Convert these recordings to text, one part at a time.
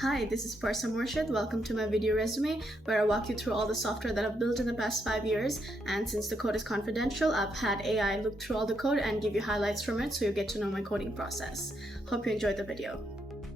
Hi, this is Parsa Morshed. Welcome to my video resume where I walk you through all the software that I've built in the past 5 years, and since the code is confidential, I've had AI look through all the code and give you highlights from it so you get to know my coding process. Hope you enjoyed the video.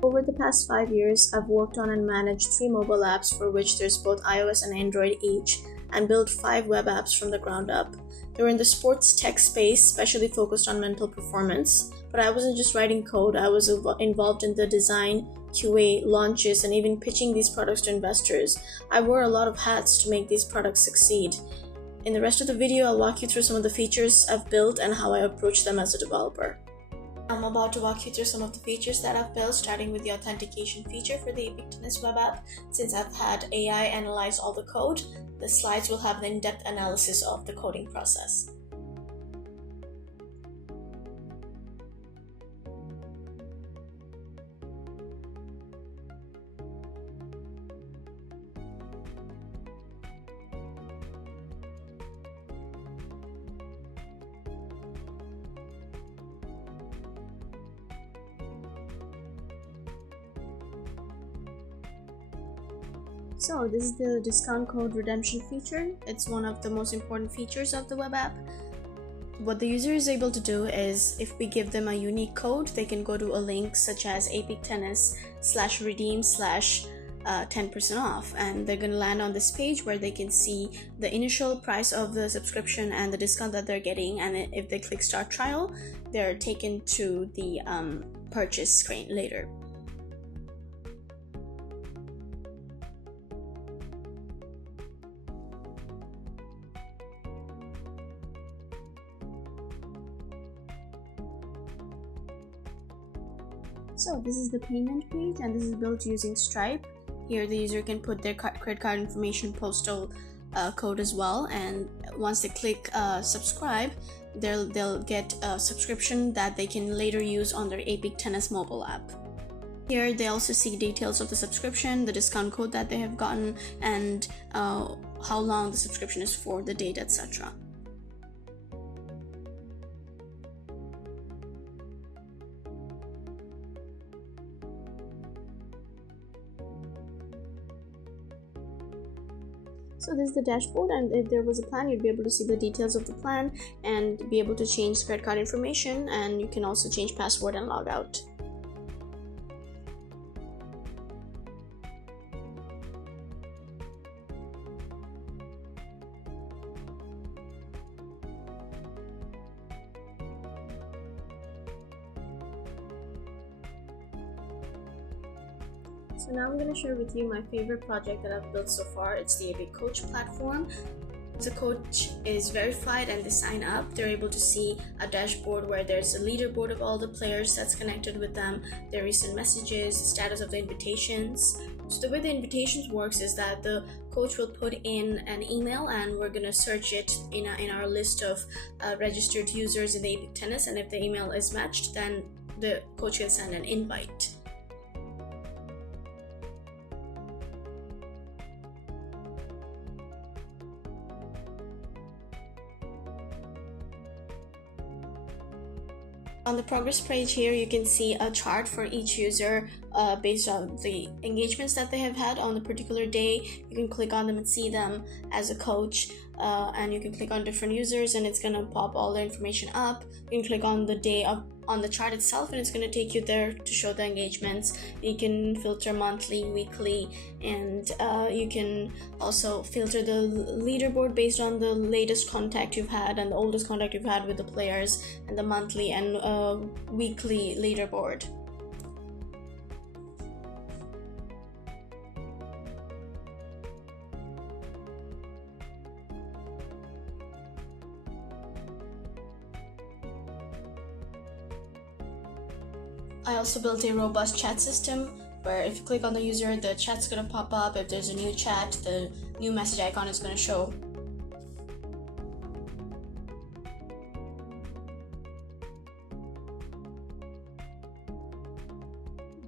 Over the past 5 years, I've worked on and managed 3 mobile apps for which there's both iOS and Android each, and built 5 web apps from the ground up. They were in the sports tech space, specially focused on mental performance, but I wasn't just writing code, I was involved in the design, QA, launches, and even pitching these products to investors. I wore a lot of hats to make these products succeed. In the rest of the video, I'll walk you through some of the features I've built and how I approach them as a developer. I'm about to walk you through some of the features that I've built, starting with the authentication feature for the Epic Tennis web app. Since I've had AI analyze all the code, the slides will have an in-depth analysis of the coding process. So this is the discount code redemption feature. It's one of the most important features of the web app. What the user is able to do is, if we give them a unique code, they can go to a link such as epictennis/redeem/10% off, and they're going to land on this page where they can see the initial price of the subscription and the discount that they're getting, and if they click start trial, they're taken to the purchase screen later. So this is the payment page, and this is built using Stripe. Here the user can put their credit card information, postal code as well, and once they click subscribe, they'll get a subscription that they can later use on their Epic Tennis mobile app. Here they also see details of the subscription, the discount code that they have gotten, and how long the subscription is for, the date, etc. So this is the dashboard, and if there was a plan, you'd be able to see the details of the plan and be able to change credit card information, and you can also change password and log out. So now I'm going to share with you my favorite project that I've built so far. It's the Epic Coach platform. Once a coach is verified and they sign up, they're able to see a dashboard where there's a leaderboard of all the players that's connected with them, their recent messages, the status of the invitations. So the way the invitations works is that the coach will put in an email, and we're going to search it in our list of registered users in the Epic Tennis, and if the email is matched, then the coach will send an invite. On the progress page here, you can see a chart for each user based on the engagements that they have had on the particular day. You can click on them and see them as a coach, and you can click on different users and it's going to pop all the information up. You can click on the day on the chart itself and it's going to take you there to show the engagements. You can filter monthly, weekly, and you can also filter the leaderboard based on the latest contact you've had and the oldest contact you've had with the players, and the monthly and weekly leaderboard. I also built a robust chat system where if you click on the user, the chat's going to pop up. If there's a new chat, the new message icon is going to show.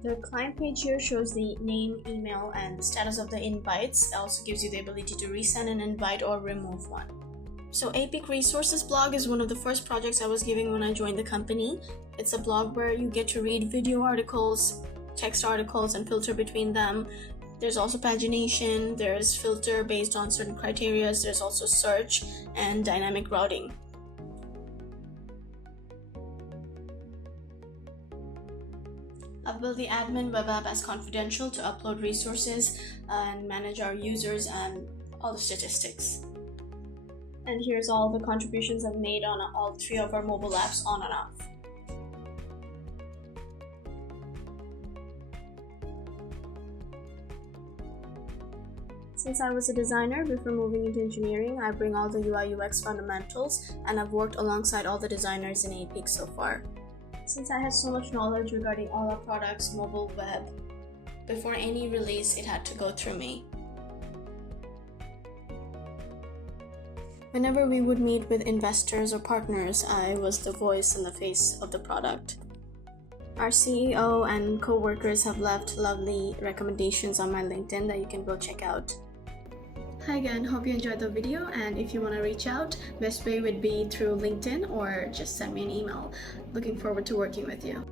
The client page here shows the name, email, and the status of the invites. It also gives you the ability to resend an invite or remove one. So Epic Resources blog is one of the first projects I was giving when I joined the company. It's a blog where you get to read video articles, text articles and filter between them. There's also pagination, there's filter based on certain criteria, there's also search and dynamic routing. I've built the admin web app as confidential to upload resources and manage our users and all the statistics. And here's all the contributions I've made on all 3 of our mobile apps on and off. Since I was a designer before moving into engineering, I bring all the UI UX fundamentals, and I've worked alongside all the designers in 8 weeks so far. Since I had so much knowledge regarding all our products, mobile, web, before any release, it had to go through me. Whenever we would meet with investors or partners, I was the voice and the face of the product. Our CEO and co-workers have left lovely recommendations on my LinkedIn that you can go check out. Hi again, hope you enjoyed the video, and if you want to reach out, best way would be through LinkedIn or just send me an email. Looking forward to working with you.